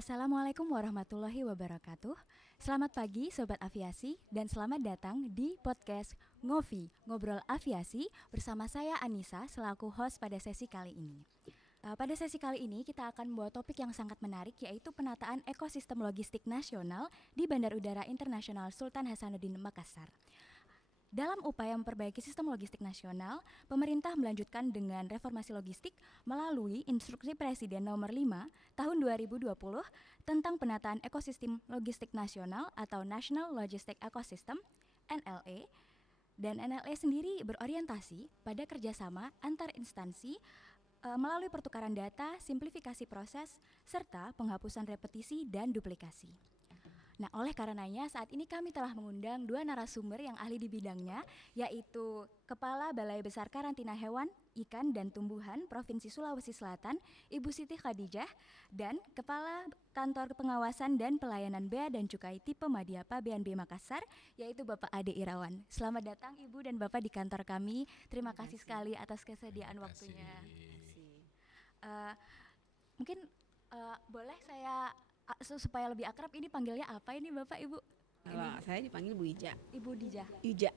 Assalamualaikum warahmatullahi wabarakatuh. Selamat pagi Sobat Aviasi dan selamat datang di podcast Ngovi, Ngobrol Aviasi bersama saya Anissa selaku host pada sesi kali ini. Pada sesi kali ini kita akan membawa topik yang sangat menarik yaitu penataan ekosistem logistik nasional di Bandar Udara Internasional Sultan Hasanuddin Makassar. Dalam upaya memperbaiki sistem logistik nasional, pemerintah melanjutkan dengan reformasi logistik melalui Instruksi Presiden Nomor 5 Tahun 2020 tentang penataan ekosistem logistik nasional atau National Logistic Ecosystem (NLE). Dan NLE sendiri berorientasi pada kerjasama antar instansi melalui pertukaran data, simplifikasi proses, serta penghapusan repetisi dan duplikasi. Nah, oleh karenanya saat ini kami telah mengundang dua narasumber yang ahli di bidangnya, yaitu Kepala Balai Besar Karantina Hewan, Ikan, dan Tumbuhan Provinsi Sulawesi Selatan, Ibu Siti Khadijah, dan Kepala Kantor Pengawasan dan Pelayanan Bea dan Cukai Tipe Madiapa BNB Makassar, yaitu Bapak Ade Irawan. Selamat datang Ibu dan Bapak di kantor kami. Terima kasih sekali atas kesediaan waktunya. Mungkin boleh saya supaya lebih akrab ini panggilnya apa ini Bapak Ibu? Kalau saya dipanggil Bu Ija. Ibu Dija. Ija.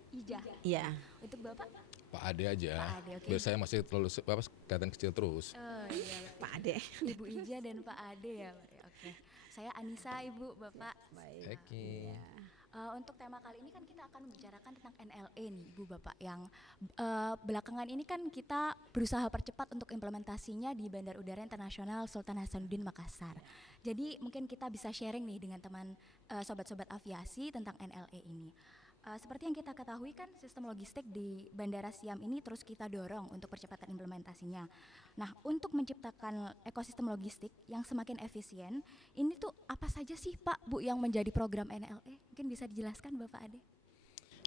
Iya. Untuk Bapak? Pak Ade aja. Pak Ade, oke. Biar saya masih terlalu kelihatan kecil terus. Oh iya. Pak Ade. Ibu Ija dan Pak Ade ya. Oke. Saya Anissa, Ibu, Bapak. Baik. Oke. Untuk tema kali ini kan kita akan membicarakan tentang NLE nih, Bu Bapak, yang belakangan ini kan kita berusaha percepat untuk implementasinya di Bandar Udara Internasional Sultan Hasanuddin Makassar. Jadi mungkin kita bisa sharing nih dengan teman sobat-sobat aviasi tentang NLE ini. Seperti yang kita ketahui kan sistem logistik di Bandara Siam ini terus kita dorong untuk percepatan implementasinya. Nah, untuk menciptakan ekosistem logistik yang semakin efisien, ini tuh apa saja sih Pak, Bu, yang menjadi program NLE? Mungkin bisa dijelaskan Bapak Ade.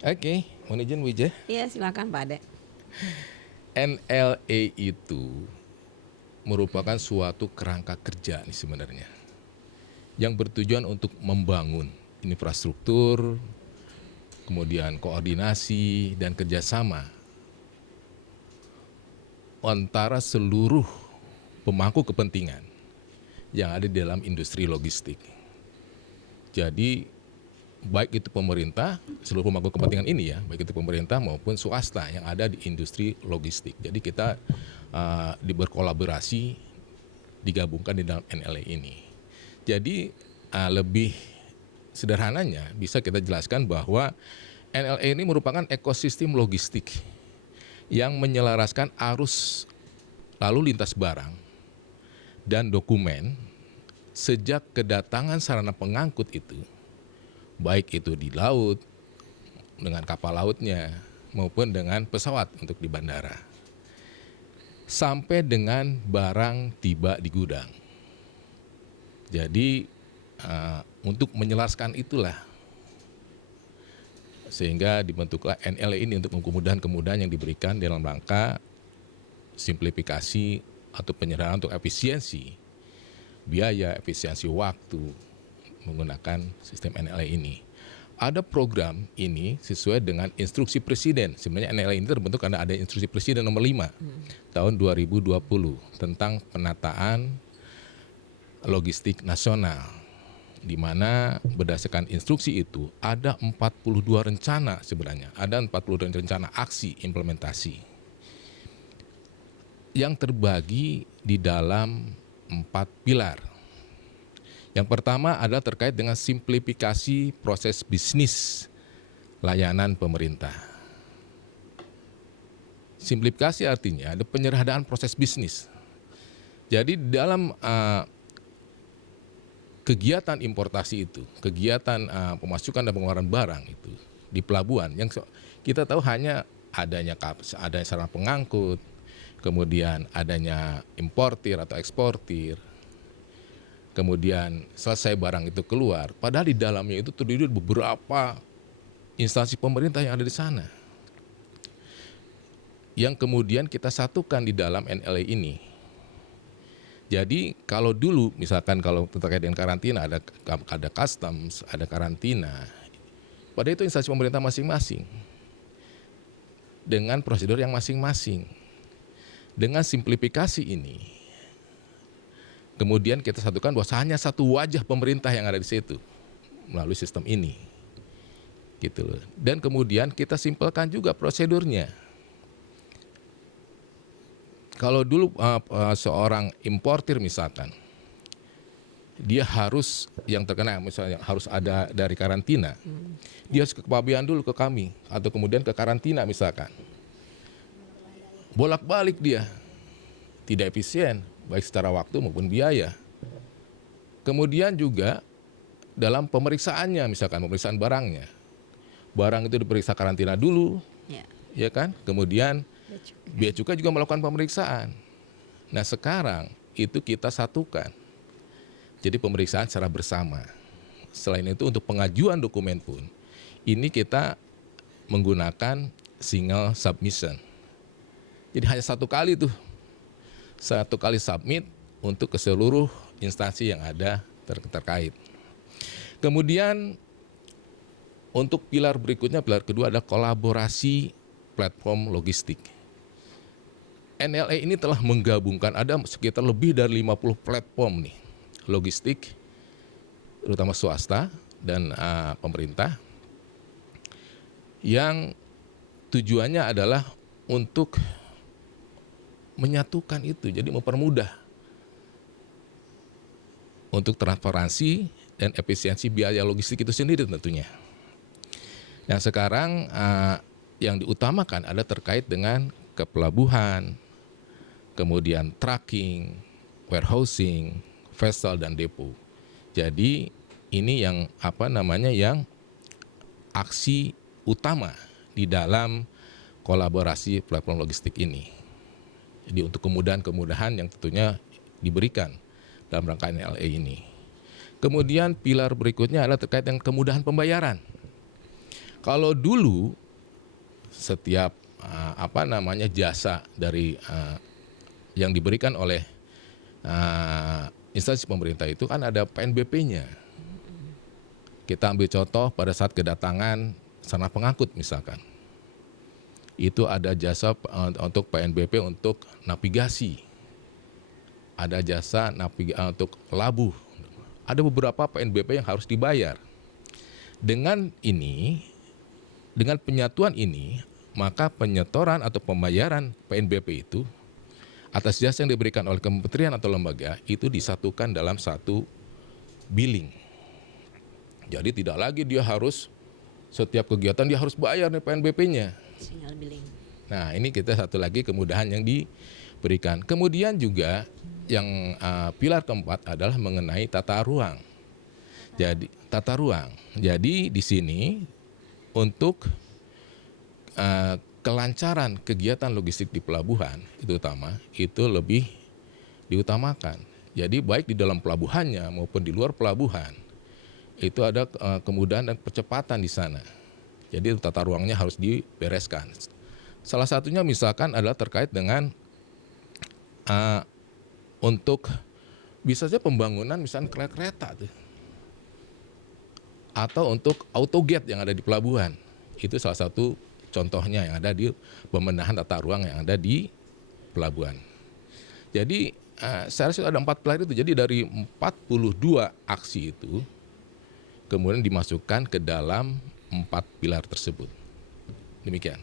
Oke, mohon izin Bu Ija. Iya, silakan Pak Ade. NLE itu merupakan suatu kerangka kerja nih sebenarnya, yang bertujuan untuk membangun infrastruktur, kemudian koordinasi dan kerjasama antara seluruh pemangku kepentingan yang ada di dalam industri logistik. Jadi baik itu pemerintah, seluruh pemangku kepentingan ini ya, baik itu pemerintah maupun swasta yang ada di industri logistik. Jadi kita berkolaborasi, digabungkan di dalam NLE ini. Jadi lebih sederhananya bisa kita jelaskan bahwa NLE ini merupakan ekosistem logistik yang menyelaraskan arus lalu lintas barang dan dokumen sejak kedatangan sarana pengangkut itu, baik itu di laut dengan kapal lautnya maupun dengan pesawat untuk di bandara, sampai dengan barang tiba di gudang. Jadi untuk menyelaraskan itulah sehingga dibentuklah NLE ini untuk kemudahan-kemudahan yang diberikan dalam rangka simplifikasi atau penyederhanaan untuk efisiensi biaya, efisiensi waktu menggunakan sistem NLE ini. Ada program ini sesuai dengan instruksi Presiden. Sebenarnya NLE ini terbentuk karena ada instruksi Presiden nomor 5 tahun 2020 tentang penataan logistik nasional, di mana berdasarkan instruksi itu ada 42 rencana sebenarnya, ada 42 rencana aksi implementasi yang terbagi di dalam 4 pilar. Yang pertama adalah terkait dengan simplifikasi proses bisnis layanan pemerintah. Simplifikasi artinya ada penyederhanaan proses bisnis. Jadi dalam kegiatan importasi itu, kegiatan pemasukan dan pengeluaran barang itu di pelabuhan yang kita tahu hanya adanya sarana pengangkut, kemudian adanya importir atau eksportir, kemudian selesai barang itu keluar, padahal di dalamnya itu terdiri beberapa instansi pemerintah yang ada di sana, yang kemudian kita satukan di dalam NLE ini. Jadi kalau dulu misalkan kalau terkait dengan karantina ada customs, ada karantina, pada itu instansi pemerintah masing-masing dengan prosedur yang masing-masing. Dengan simplifikasi ini Kemudian kita satukan bahwa hanya satu wajah pemerintah yang ada di situ melalui sistem ini. Gitu loh. Dan kemudian kita simpelkan juga prosedurnya. Kalau dulu seorang importir misalkan, dia harus yang terkena misalnya harus ada dari karantina. Dia harus ke Kepabean dulu ke kami atau kemudian ke karantina misalkan. Bolak-balik dia. Tidak efisien baik secara waktu maupun biaya. Kemudian juga dalam pemeriksaannya misalkan pemeriksaan barangnya. Barang itu diperiksa karantina dulu. Ya kan? Kemudian Bea Cukai juga melakukan pemeriksaan. Nah, sekarang itu kita satukan. Jadi pemeriksaan secara bersama. Selain itu untuk pengajuan dokumen pun, ini kita menggunakan single submission. Jadi hanya satu kali tuh. Satu kali submit untuk ke seluruh instansi yang ada terkait. Kemudian untuk pilar berikutnya, pilar kedua adalah kolaborasi platform logistik. NLA ini telah menggabungkan ada sekitar lebih dari 50 platform nih logistik, terutama swasta dan pemerintah, yang tujuannya adalah untuk menyatukan itu, jadi mempermudah untuk transparansi dan efisiensi biaya logistik itu sendiri tentunya. Nah sekarang yang diutamakan adalah terkait dengan kepelabuhan, kemudian tracking, warehousing, vessel dan depo. Jadi ini yang yang aksi utama di dalam kolaborasi platform logistik ini. Jadi untuk kemudahan-kemudahan yang tentunya diberikan dalam rangka NLA ini. Kemudian pilar berikutnya adalah terkait dengan kemudahan pembayaran. Kalau dulu setiap jasa dari yang diberikan oleh instansi pemerintah itu kan ada PNBP-nya. Kita ambil contoh pada saat kedatangan sarana pengangkut misalkan. Itu ada jasa untuk PNBP untuk navigasi. Ada jasa untuk labuh. Ada beberapa PNBP yang harus dibayar. Dengan ini, dengan penyatuan ini, maka penyetoran atau pembayaran PNBP itu atas jasa yang diberikan oleh kementerian atau lembaga itu disatukan dalam satu billing. Jadi tidak lagi dia harus setiap kegiatan dia harus bayar nih PNBP-nya. Single billing. Nah ini kita satu lagi kemudahan yang diberikan. Kemudian juga yang pilar keempat adalah mengenai tata ruang. Jadi tata ruang. Jadi di sini untuk kelancaran kegiatan logistik di pelabuhan itu lebih diutamakan. Jadi baik di dalam pelabuhannya maupun di luar pelabuhan itu ada kemudahan dan percepatan di sana. Jadi tata ruangnya harus dibereskan. Salah satunya misalkan adalah terkait dengan untuk bisa saja pembangunan misalnya kereta tuh. Atau untuk autogate yang ada di pelabuhan. Itu salah satu contohnya yang ada di pembenahan tata ruang yang ada di pelabuhan. Jadi saya rasa ada 4 pilar itu. Jadi dari 42 aksi itu kemudian dimasukkan ke dalam 4 pilar tersebut. Demikian.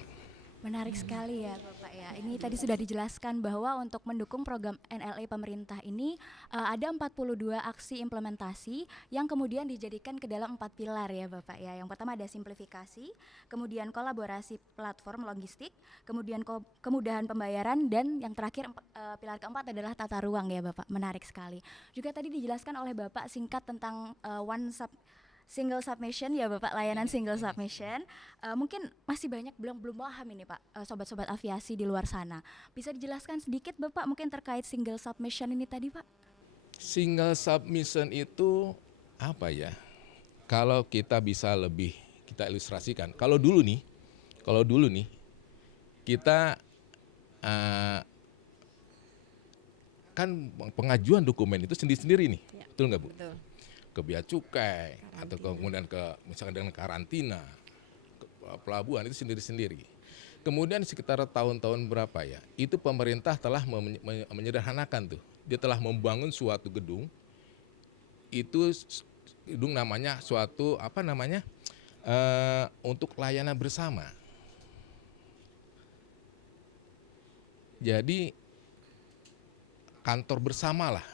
Menarik sekali ya Bapak ya. Ini tadi sudah dijelaskan bahwa untuk mendukung program NLA pemerintah ini ada 42 aksi implementasi yang kemudian dijadikan ke dalam 4 pilar ya Bapak ya. Yang pertama ada simplifikasi, kemudian kolaborasi platform logistik, kemudian kemudahan pembayaran, dan yang terakhir pilar keempat adalah tata ruang ya Bapak. Menarik sekali. Juga tadi dijelaskan oleh Bapak singkat tentang single submission ya Bapak, layanan single submission. Mungkin masih banyak belum paham ini Pak, sobat-sobat aviasi di luar sana. Bisa dijelaskan sedikit Bapak mungkin terkait single submission ini tadi Pak? Single submission itu apa ya? Kalau kita bisa lebih kita ilustrasikan. Kalau dulu nih kita kan pengajuan dokumen itu sendiri-sendiri nih, ya. Betul nggak Bu? Betul. Ke Bea Cukai atau kemudian misalkan dengan karantina, ke pelabuhan itu sendiri-sendiri. Kemudian sekitar tahun-tahun berapa ya, itu pemerintah telah menyederhanakan tuh dia telah membangun suatu gedung, itu gedung namanya suatu untuk layanan bersama. Jadi kantor bersama lah.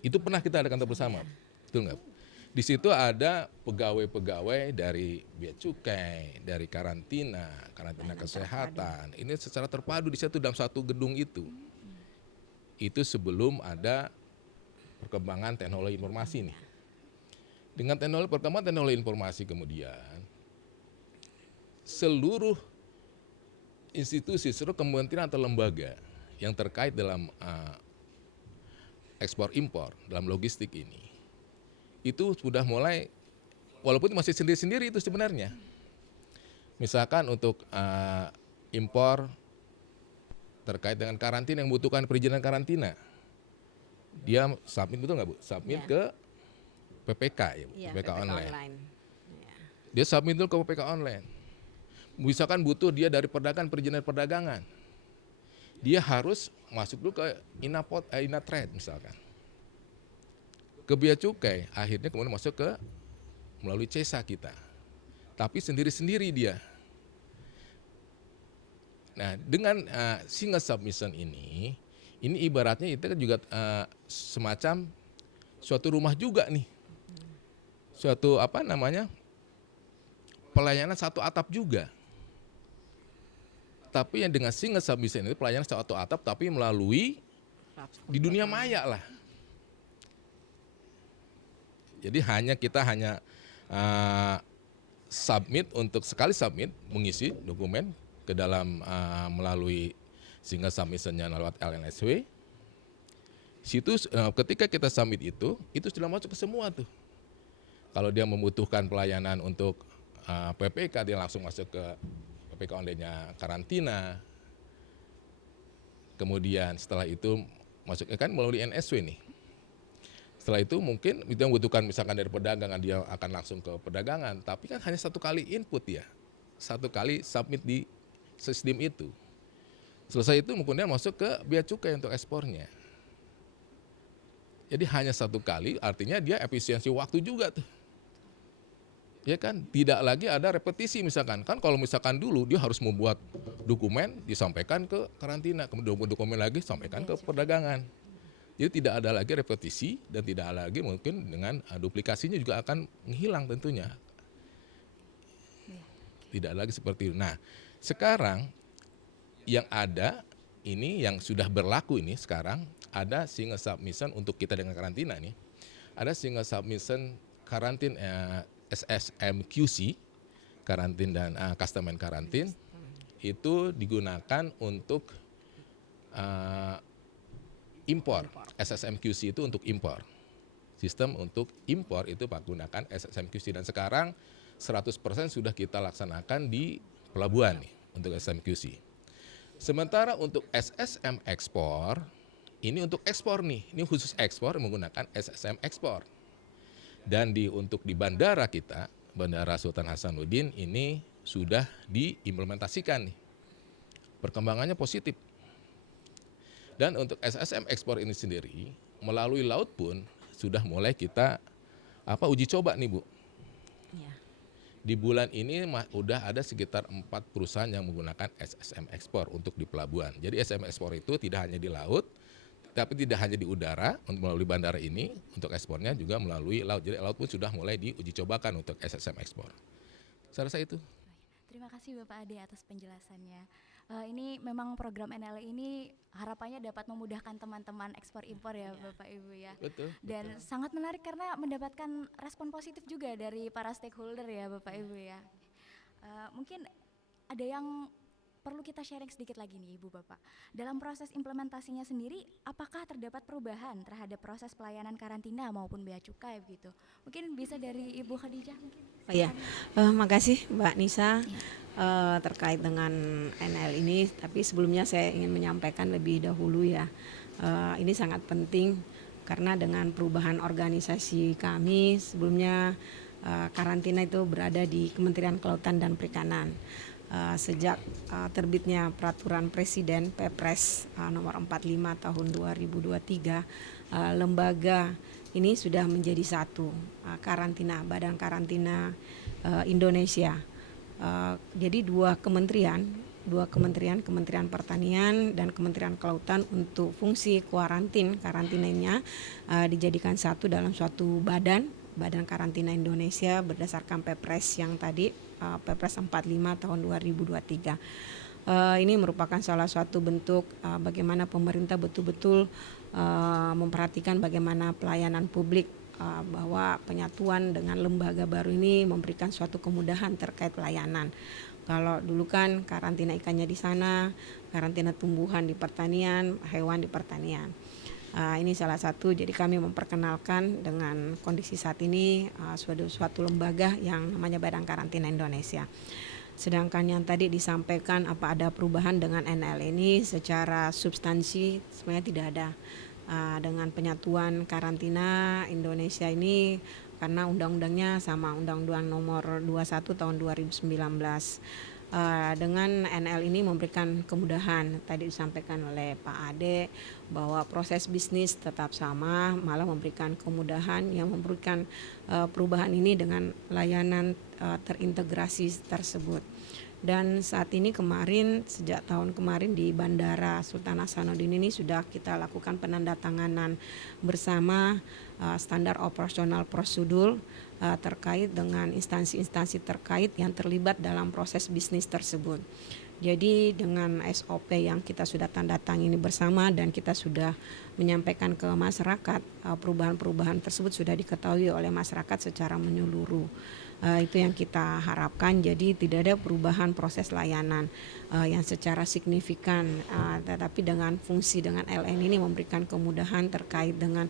Itu pernah kita ada kantor bersama, betul nggak? Di situ ada pegawai-pegawai dari bea cukai, dari karantina kesehatan. Ini secara terpadu di situ dalam satu gedung itu. Itu sebelum ada perkembangan teknologi informasi nih. Dengan perkembangan teknologi informasi kemudian seluruh institusi, seluruh kementerian atau lembaga yang terkait dalam ekspor impor dalam logistik ini itu sudah mulai, walaupun masih sendiri-sendiri itu sebenarnya. Misalkan untuk impor terkait dengan karantina yang membutuhkan perizinan karantina, dia submit, betul nggak Bu? Submit ke PPK ya, PPK online. Dia submit dulu ke PPK online. Misalkan butuh dia dari perdagangan, perizinan perdagangan, dia harus masuk dulu ke Inatrade misalkan, ke bea cukai, akhirnya kemudian masuk ke melalui CESA kita, tapi sendiri-sendiri dia. Nah, dengan single submission ini ibaratnya itu kan juga semacam suatu rumah juga nih, suatu pelayanan satu atap juga. Tapi yang dengan single submission itu pelayanan satu atap tapi melalui di dunia maya lah. Jadi kita hanya submit, untuk sekali submit mengisi dokumen ke dalam melalui single submission-nya lewat LNSW. Situ ketika kita submit itu sudah masuk ke semua tuh. Kalau dia membutuhkan pelayanan untuk PPK, dia langsung masuk ke PPK online-nya karantina. Kemudian setelah itu masuk kan melalui NSW nih. Setelah itu mungkin itu yang membutuhkan misalkan dari perdagangan, dia akan langsung ke perdagangan. Tapi kan hanya satu kali input ya, satu kali submit di sistem itu. Selesai itu kemudian masuk ke bea cukai untuk ekspornya. Jadi hanya satu kali, artinya dia efisiensi waktu juga tuh. Ya kan, tidak lagi ada repetisi misalkan. Kan kalau misalkan dulu dia harus membuat dokumen, disampaikan ke karantina, kemudian dokumen lagi sampaikan ke perdagangan. Jadi tidak ada lagi repetisi dan tidak ada lagi mungkin dengan duplikasinya juga akan menghilang tentunya. Tidak lagi seperti itu. Nah, sekarang yang ada ini yang sudah berlaku ini sekarang ada single submission untuk kita dengan karantina nih. Ada single submission karantin SSMQC, karantin dan custom and karantin, itu digunakan untuk impor. SSMQC itu untuk impor. Sistem untuk impor itu gunakan SSMQC dan sekarang 100% sudah kita laksanakan di pelabuhan nih untuk SSMQC. Sementara untuk SSM ekspor, ini untuk ekspor nih, ini khusus ekspor menggunakan SSM ekspor. Dan untuk di bandara kita, Bandara Sultan Hasanuddin ini sudah diimplementasikan nih. Perkembangannya positif. Dan untuk SSM ekspor ini sendiri, melalui laut pun sudah mulai kita uji coba nih Bu. Ya. Di bulan ini udah ada sekitar 4 perusahaan yang menggunakan SSM ekspor untuk di pelabuhan. Jadi SSM ekspor itu tidak hanya di laut, tapi tidak hanya di udara untuk melalui bandara ini, untuk ekspornya juga melalui laut. Jadi laut pun sudah mulai diuji cobakan untuk SSM ekspor. Saya rasa itu. Terima kasih Bapak Ade atas penjelasannya. Ini memang program NLE ini harapannya dapat memudahkan teman-teman ekspor impor ya Bapak Ibu ya. Betul. Dan sangat menarik karena mendapatkan respon positif juga dari para stakeholder ya Bapak Ibu ya. Mungkin ada yang perlu kita sharing sedikit lagi nih Ibu Bapak. Dalam proses implementasinya sendiri, apakah terdapat perubahan terhadap proses pelayanan karantina maupun bea cukai begitu? Mungkin bisa dari Ibu Khadijah mungkin. Oh iya, makasih Mbak Nisa terkait dengan NL ini. Tapi sebelumnya saya ingin menyampaikan lebih dahulu ya, ini sangat penting karena dengan perubahan organisasi kami sebelumnya karantina itu berada di Kementerian Kelautan dan Perikanan. sejak terbitnya peraturan Presiden Perpres nomor 45 tahun 2023, lembaga ini sudah menjadi satu, karantina, Badan Karantina Indonesia. Jadi dua kementerian, Kementerian Pertanian dan Kementerian Kelautan untuk fungsi karantinanya dijadikan satu dalam suatu Badan Karantina Indonesia berdasarkan Perpres yang tadi, Perpres 45 tahun 2023. Ini merupakan salah satu bentuk bagaimana pemerintah betul-betul memperhatikan bagaimana pelayanan publik, bahwa penyatuan dengan lembaga baru ini memberikan suatu kemudahan terkait pelayanan. Kalau dulu kan karantina ikannya di sana, karantina tumbuhan di pertanian, hewan di pertanian. Ini salah satu, jadi kami memperkenalkan dengan kondisi saat ini suatu lembaga yang namanya Badan Karantina Indonesia. Sedangkan yang tadi disampaikan apa ada perubahan dengan NL ini, secara substansi sebenarnya tidak ada. Dengan penyatuan karantina Indonesia ini, karena undang-undangnya sama, Undang-Undang Nomor 21 tahun 2019. Dengan NL ini memberikan kemudahan, tadi disampaikan oleh Pak Ade bahwa proses bisnis tetap sama, malah memberikan kemudahan yang memberikan perubahan ini dengan layanan terintegrasi tersebut. Dan saat ini sejak tahun kemarin di Bandara Sultan Hasanuddin ini sudah kita lakukan penandatanganan bersama standar operasional prosedur terkait dengan instansi-instansi terkait yang terlibat dalam proses bisnis tersebut. Jadi dengan SOP yang kita sudah tanda tangani bersama dan kita sudah menyampaikan ke masyarakat, perubahan-perubahan tersebut sudah diketahui oleh masyarakat secara menyeluruh. Itu yang kita harapkan, jadi tidak ada perubahan proses layanan yang secara signifikan, tetapi dengan fungsi dengan LN ini memberikan kemudahan terkait dengan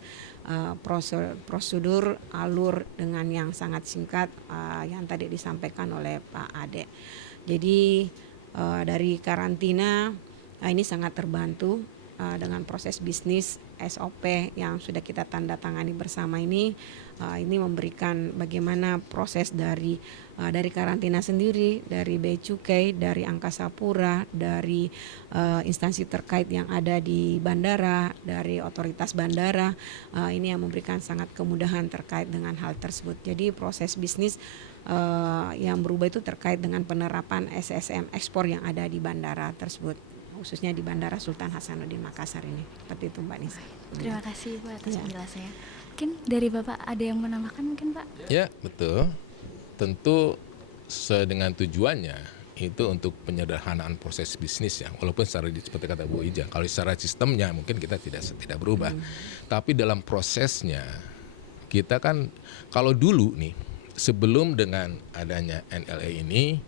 prosedur alur dengan yang sangat singkat yang tadi disampaikan oleh Pak Ade. Jadi dari karantina ini sangat terbantu dengan proses bisnis SOP yang sudah kita tanda tangani bersama ini memberikan bagaimana proses dari karantina sendiri, dari Bea Cukai, dari Angkasa Pura, dari instansi terkait yang ada di bandara, dari otoritas bandara, ini yang memberikan sangat kemudahan terkait dengan hal tersebut. Jadi proses bisnis yang berubah itu terkait dengan penerapan SSM ekspor yang ada di bandara tersebut, khususnya di Bandara Sultan Hasanuddin Makassar ini. Seperti itu Mbak Nisa. Terima kasih Bu atas penjelasannya. Mungkin dari Bapak ada yang menambahkan mungkin Pak? Ya betul, tentu dengan tujuannya itu untuk penyederhanaan proses bisnis ya, walaupun secara seperti kata Bu Ija, kalau secara sistemnya mungkin kita tidak berubah, tapi dalam prosesnya kita kan kalau dulu nih sebelum dengan adanya NLA ini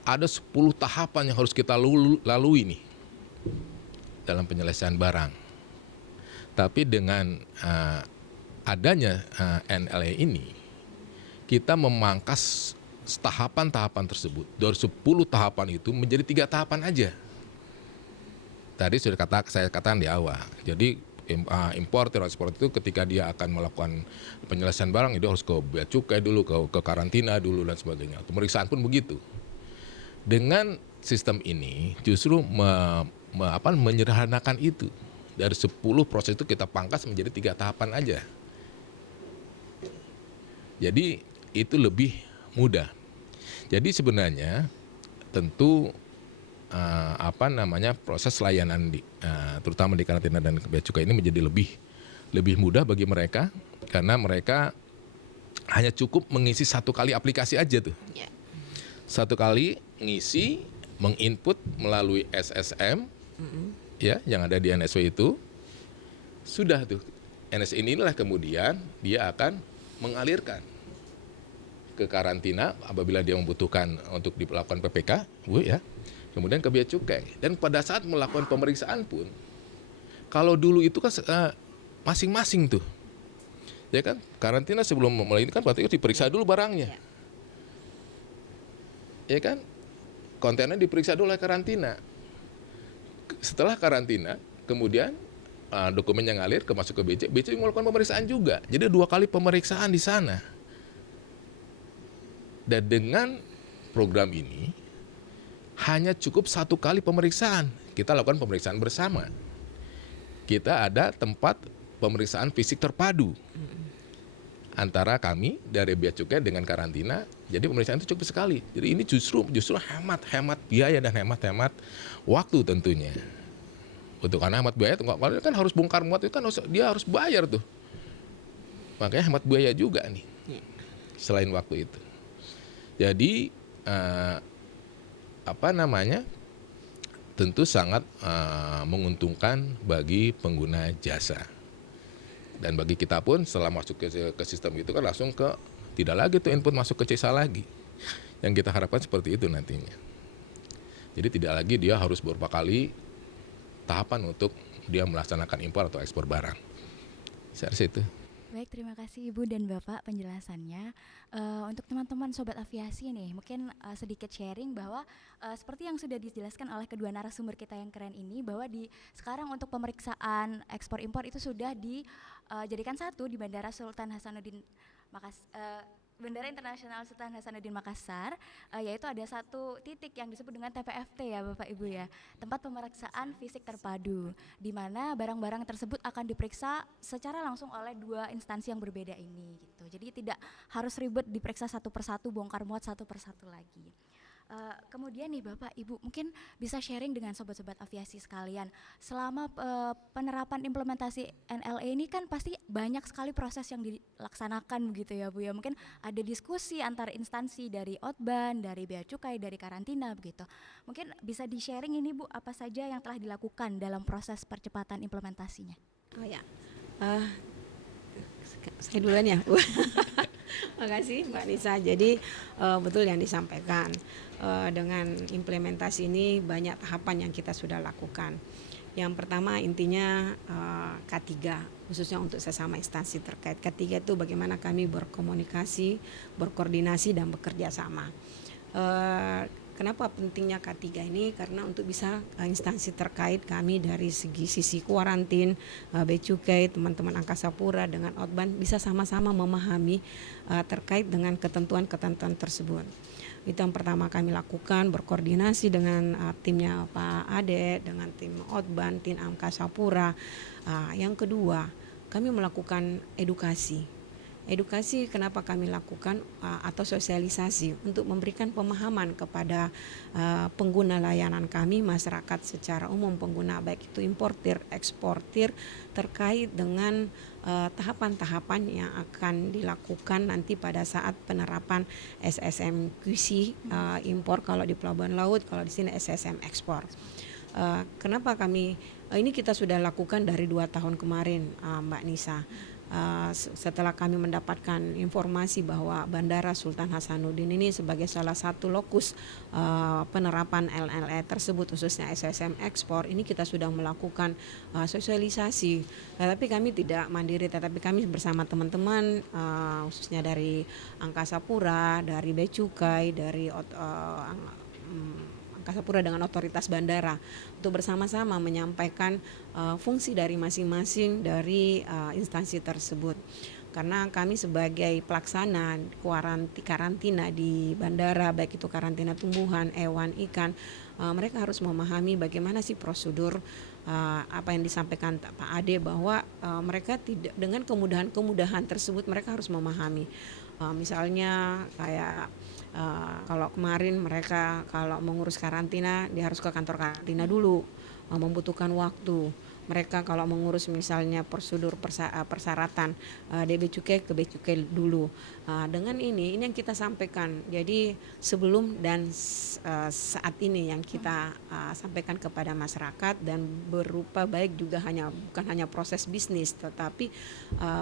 ada 10 tahapan yang harus kita lalui nih dalam penyelesaian barang. Tapi dengan adanya NLA ini, kita memangkas tahapan-tahapan tersebut. Dari 10 tahapan itu menjadi 3 tahapan aja. Tadi sudah saya katakan di awal. Jadi importer atau eksportir itu ketika dia akan melakukan penyelesaian barang, itu harus ke bea cukai dulu, ke karantina dulu dan sebagainya. Pemeriksaan pun begitu. Dengan sistem ini justru menyederhanakan itu. Dari 10 proses itu kita pangkas menjadi 3 tahapan aja. Jadi itu lebih mudah. Jadi sebenarnya tentu proses layanan terutama di karantina dan bea cukai ini menjadi lebih mudah bagi mereka, karena mereka hanya cukup mengisi 1 kali aplikasi aja tuh. Satu kali ngisi, menginput melalui SSM ya yang ada di NSW itu, sudah tuh NSW inilah kemudian dia akan mengalirkan ke karantina apabila dia membutuhkan untuk dilakukan PPK, Bu ya. Kemudian ke bea cukai, dan pada saat melakukan pemeriksaan pun, kalau dulu itu kan masing-masing tuh, ya kan, karantina sebelum mulai ini kan berarti diperiksa dulu barangnya, ya kan, kontainer diperiksa dulu oleh karantina. Setelah karantina, kemudian dokumen yang ngalir masuk ke BC melakukan pemeriksaan juga. Jadi 2 kali pemeriksaan di sana. Dan dengan program ini hanya cukup 1 kali pemeriksaan. Kita lakukan pemeriksaan bersama. Kita ada tempat pemeriksaan fisik terpadu antara kami dari Bea Cukai dengan karantina. Jadi pemeriksaan itu cukup sekali. Jadi ini justru hemat biaya dan hemat waktu tentunya. Untuk karena hemat biaya, kalau kan harus bongkar muat itu kan dia harus bayar tuh. Makanya hemat biaya juga nih. Selain waktu itu. Jadi tentu sangat menguntungkan bagi pengguna jasa. Dan bagi kita pun setelah masuk ke sistem itu kan langsung tidak lagi tuh input masuk ke CISA lagi. Yang kita harapkan seperti itu nantinya. Jadi tidak lagi dia harus beberapa kali tahapan untuk dia melaksanakan impor atau ekspor barang. Saya rasa itu. Baik, terima kasih Ibu dan Bapak penjelasannya. Untuk teman-teman Sobat Aviasi nih, mungkin sedikit sharing bahwa seperti yang sudah dijelaskan oleh kedua narasumber kita yang keren ini, bahwa sekarang untuk pemeriksaan ekspor impor itu sudah dijadikan satu di Bandara Sultan Hasanuddin Bandara Internasional Sultan Hasanuddin Makassar, yaitu ada satu titik yang disebut dengan TPFT ya Bapak Ibu ya, tempat pemeriksaan fisik terpadu, di mana barang-barang tersebut akan diperiksa secara langsung oleh 2 instansi yang berbeda ini gitu. Jadi tidak harus ribet diperiksa satu persatu, bongkar muat satu persatu lagi. Kemudian nih Bapak Ibu mungkin bisa sharing dengan sobat-sobat aviasi sekalian, selama penerapan implementasi NLA ini kan pasti banyak sekali proses yang dilaksanakan begitu ya Bu ya. Mungkin ada diskusi antar instansi dari Otban, dari Bea Cukai, dari karantina begitu. Mungkin bisa di-sharing ini Bu, apa saja yang telah dilakukan dalam proses percepatan implementasinya? Oh ya, saya duluan ya Bu. Makasih Mbak Nisa. Jadi betul yang disampaikan, dengan implementasi ini banyak tahapan yang kita sudah lakukan. Yang pertama intinya K3, khususnya untuk sesama instansi terkait. K3 itu bagaimana kami berkomunikasi, berkoordinasi dan bekerja sama. Kenapa pentingnya K3 ini? Karena untuk bisa instansi terkait kami dari sisi kuarantin, Bea Cukai, teman-teman Angkasa Pura dengan Otban bisa sama-sama memahami terkait dengan ketentuan-ketentuan tersebut. Itu yang pertama kami lakukan, berkoordinasi dengan timnya Pak Ade, dengan tim Otban, tim Angkasa Pura. Yang kedua, kami melakukan edukasi. Edukasi kenapa kami lakukan atau sosialisasi untuk memberikan pemahaman kepada pengguna layanan kami, masyarakat secara umum, pengguna baik itu importir, eksportir, terkait dengan tahapan-tahapan yang akan dilakukan nanti pada saat penerapan SSM QC impor kalau di pelabuhan laut, kalau di sini SSM ekspor. Kenapa kami ini kita sudah lakukan dari 2 tahun kemarin, Mbak Nisa. Setelah kami mendapatkan informasi bahwa Bandara Sultan Hasanuddin ini sebagai salah satu lokus penerapan LLE tersebut, khususnya SSM ekspor, ini kita sudah melakukan sosialisasi. Tetapi kami tidak mandiri, tetapi kami bersama teman-teman khususnya dari Angkasa Pura, dari Bea Cukai, dari Angkasa Pura dengan otoritas bandara untuk bersama-sama menyampaikan fungsi dari masing-masing dari instansi tersebut. Karena kami sebagai pelaksana karantina di bandara, baik itu karantina tumbuhan, hewan, ikan, mereka harus memahami bagaimana sih prosedur apa yang disampaikan Pak Ade, bahwa mereka tidak dengan kemudahan tersebut mereka harus memahami. Misalnya kayak kalau kemarin mereka kalau mengurus karantina dia harus ke kantor karantina dulu, membutuhkan waktu. Mereka kalau mengurus misalnya prosedur persyaratan Bea Cukai ke Bea Cukai dulu. Dengan ini yang kita sampaikan. Jadi sebelum dan saat ini yang kita sampaikan kepada masyarakat, dan berupa baik juga bukan hanya proses bisnis, tetapi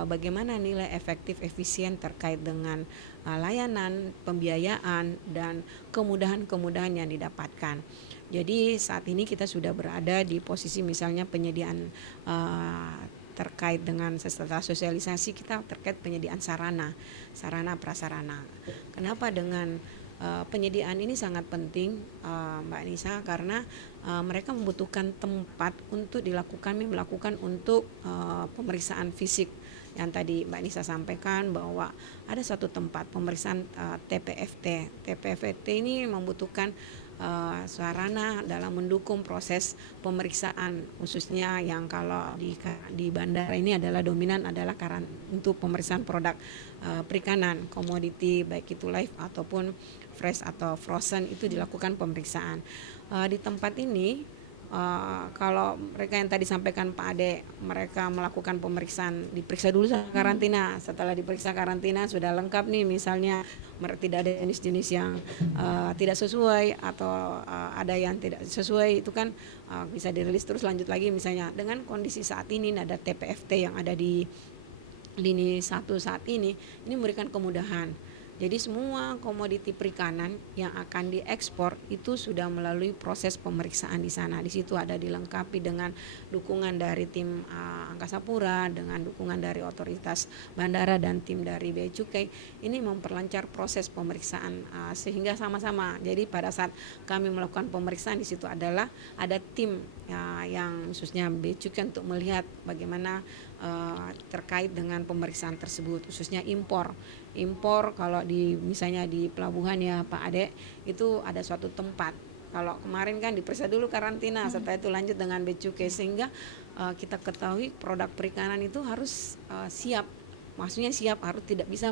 bagaimana nilai efektif efisien terkait dengan layanan, pembiayaan dan kemudahan-kemudahan yang didapatkan. Jadi saat ini kita sudah berada di posisi misalnya penyediaan terkait dengan setelah sosialisasi kita terkait penyediaan sarana prasarana. Kenapa dengan penyediaan ini sangat penting, Mbak Nisa, karena mereka membutuhkan tempat untuk melakukan untuk pemeriksaan fisik yang tadi Mbak Nisa sampaikan bahwa ada suatu tempat pemeriksaan TPFT. TPFT ini membutuhkan sarana dalam mendukung proses pemeriksaan, khususnya yang kalau di bandara ini adalah dominan adalah untuk pemeriksaan produk perikanan, komoditi baik itu live ataupun fresh atau frozen, itu dilakukan pemeriksaan. Di tempat ini kalau mereka yang tadi sampaikan Pak Ade, mereka melakukan pemeriksaan, diperiksa dulu sama karantina. Setelah diperiksa karantina sudah lengkap nih, misalnya tidak ada jenis-jenis yang tidak sesuai atau ada yang tidak sesuai, itu kan bisa dirilis terus lanjut lagi. Misalnya dengan kondisi saat ini ada TPFT yang ada di lini 1 saat ini memberikan kemudahan. Jadi semua komoditi perikanan yang akan diekspor itu sudah melalui proses pemeriksaan di sana. Di situ ada dilengkapi dengan dukungan dari tim Angkasa Pura, dengan dukungan dari otoritas bandara dan tim dari Bea Cukai. Ini memperlancar proses pemeriksaan sehingga sama-sama. Jadi pada saat kami melakukan pemeriksaan di situ adalah ada tim yang khususnya Bea Cukai untuk melihat bagaimana terkait dengan pemeriksaan tersebut, khususnya impor kalau misalnya di pelabuhan ya Pak Ade, itu ada suatu tempat. Kalau kemarin kan diperiksa dulu karantina, setelah itu lanjut dengan Bea Cukai, sehingga kita ketahui produk perikanan itu harus siap. Maksudnya siap, harus tidak bisa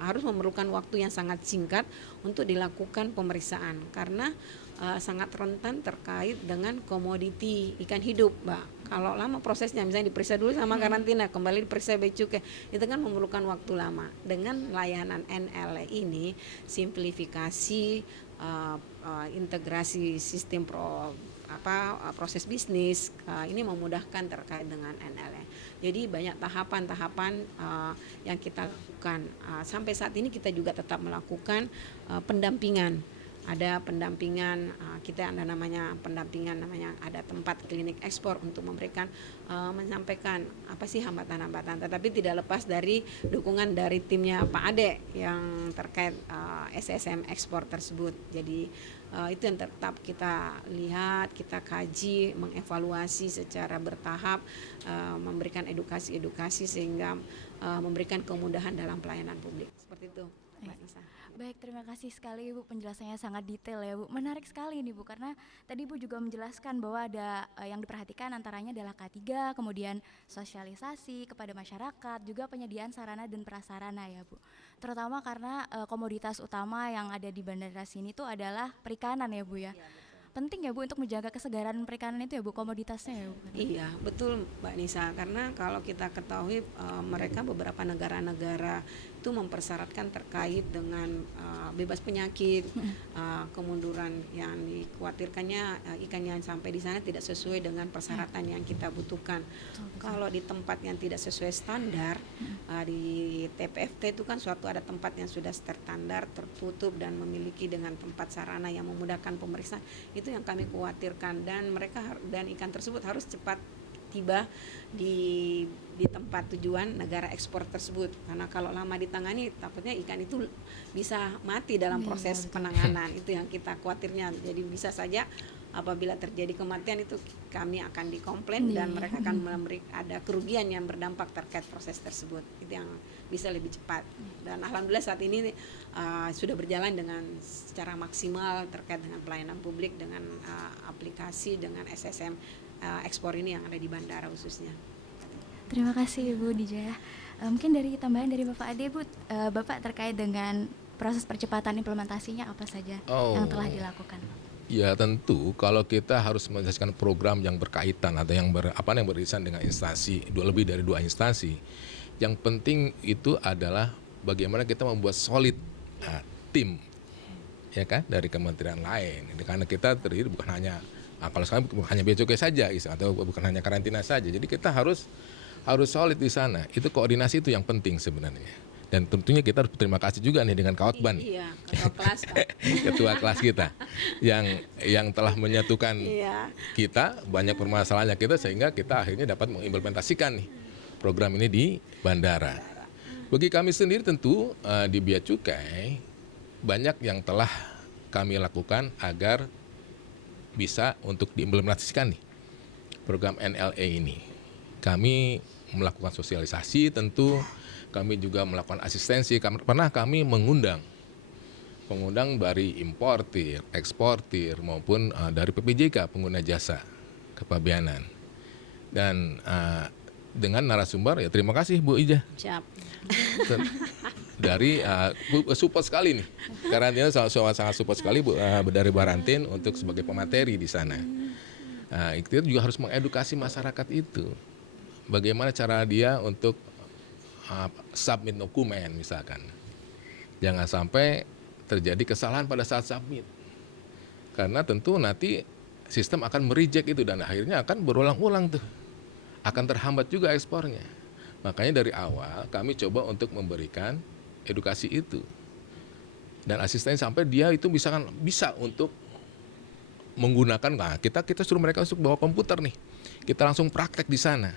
harus memerlukan waktu yang sangat singkat untuk dilakukan pemeriksaan, karena sangat rentan terkait dengan komoditi ikan hidup, Mbak. Kalau lama prosesnya, misalnya diperiksa dulu sama karantina, kembali diperiksa Bea Cukai, itu kan memerlukan waktu lama. Dengan layanan NL ini, simplifikasi, integrasi sistem proses bisnis, ini memudahkan terkait dengan NL. Jadi banyak tahapan-tahapan yang kita lakukan. Sampai saat ini kita juga tetap melakukan pendampingan. Ada pendampingan, kita ada namanya pendampingan, ada tempat klinik ekspor untuk memberikan menyampaikan apa sih hambatan-hambatan, tetapi tidak lepas dari dukungan dari timnya Pak Ade yang terkait SSM ekspor tersebut. Jadi itu yang tetap kita lihat, kita kaji, mengevaluasi secara bertahap, memberikan edukasi sehingga memberikan kemudahan dalam pelayanan publik. Seperti itu, Mbak Nisa. Baik, terima kasih sekali Ibu, penjelasannya sangat detail ya Bu. Menarik sekali nih Bu, karena tadi Ibu juga menjelaskan bahwa ada yang diperhatikan antaranya adalah K3, kemudian sosialisasi kepada masyarakat, juga penyediaan sarana dan prasarana ya Bu. Terutama karena komoditas utama yang ada di bandara sini tuh adalah perikanan ya Bu ya. Penting ya Bu untuk menjaga kesegaran perikanan itu ya Bu, komoditasnya ya Bu. Iya, betul Mbak Nisa, karena kalau kita ketahui mereka beberapa negara-negara itu mempersyaratkan terkait dengan bebas penyakit, kemunduran yang dikhawatirkannya ikan yang sampai di sana tidak sesuai dengan persyaratan yang kita butuhkan. Kalau di tempat yang tidak sesuai standar, di TPFT itu kan suatu ada tempat yang sudah terstandar, tertutup dan memiliki dengan tempat sarana yang memudahkan pemeriksaan, itu yang kami khawatirkan, dan ikan tersebut harus cepat tiba di tempat tujuan negara ekspor tersebut, karena kalau lama ditangani takutnya ikan itu bisa mati dalam proses penanganan. Itu yang kita khawatirnya. Jadi bisa saja apabila terjadi kematian itu kami akan dikomplain dan mereka akan ada kerugian yang berdampak terkait proses tersebut. Itu yang bisa lebih cepat. Dan alhamdulillah saat ini sudah berjalan dengan secara maksimal terkait dengan pelayanan publik, dengan aplikasi, dengan SSM ekspor ini yang ada di bandara khususnya. Terima kasih Ibu Dijaya. Mungkin dari tambahan dari Bapak Ade Bu, Bapak terkait dengan proses percepatan implementasinya apa saja yang telah dilakukan? Ya tentu kalau kita harus menyelesaikan program yang berkaitan atau yang beririsan dengan instansi, lebih dari 2 instansi. Yang penting itu adalah bagaimana kita membuat solid tim, ya kan, dari kementerian lain. Karena kita terdiri bukan hanya kalau sekarang bukan hanya Bea Cukai saja atau bukan hanya karantina saja. Jadi kita harus solid di sana. Itu koordinasi itu yang penting sebenarnya. Dan tentunya kita harus berterima kasih juga nih dengan Kawatban, ketua kelas kita, yang telah menyatukan kita banyak permasalahannya kita, sehingga kita akhirnya dapat mengimplementasikan nih program ini di bandara. Bagi kami sendiri tentu di Bea Cukai banyak yang telah kami lakukan agar bisa untuk diimplementasikan nih program NLA ini. Kami melakukan sosialisasi tentu, kami juga melakukan asistensi. Pernah kami mengundang dari importir, eksportir maupun dari PPJK pengguna jasa kepabeanan. Dan dengan narasumber ya terima kasih Bu Ija. Siap. Dari support sekali nih, karantina sangat support sekali Bu, dari Barantin untuk sebagai pemateri di sana. Kita juga harus mengedukasi masyarakat itu, bagaimana cara dia untuk submit dokumen misalkan, jangan sampai terjadi kesalahan pada saat submit, karena tentu nanti sistem akan mereject itu dan akhirnya akan berulang-ulang tuh, akan terhambat juga ekspornya. Makanya dari awal kami coba untuk memberikan edukasi itu dan asisten sampai dia itu bisa untuk menggunakan, kita suruh mereka untuk bawa komputer nih, kita langsung praktek di sana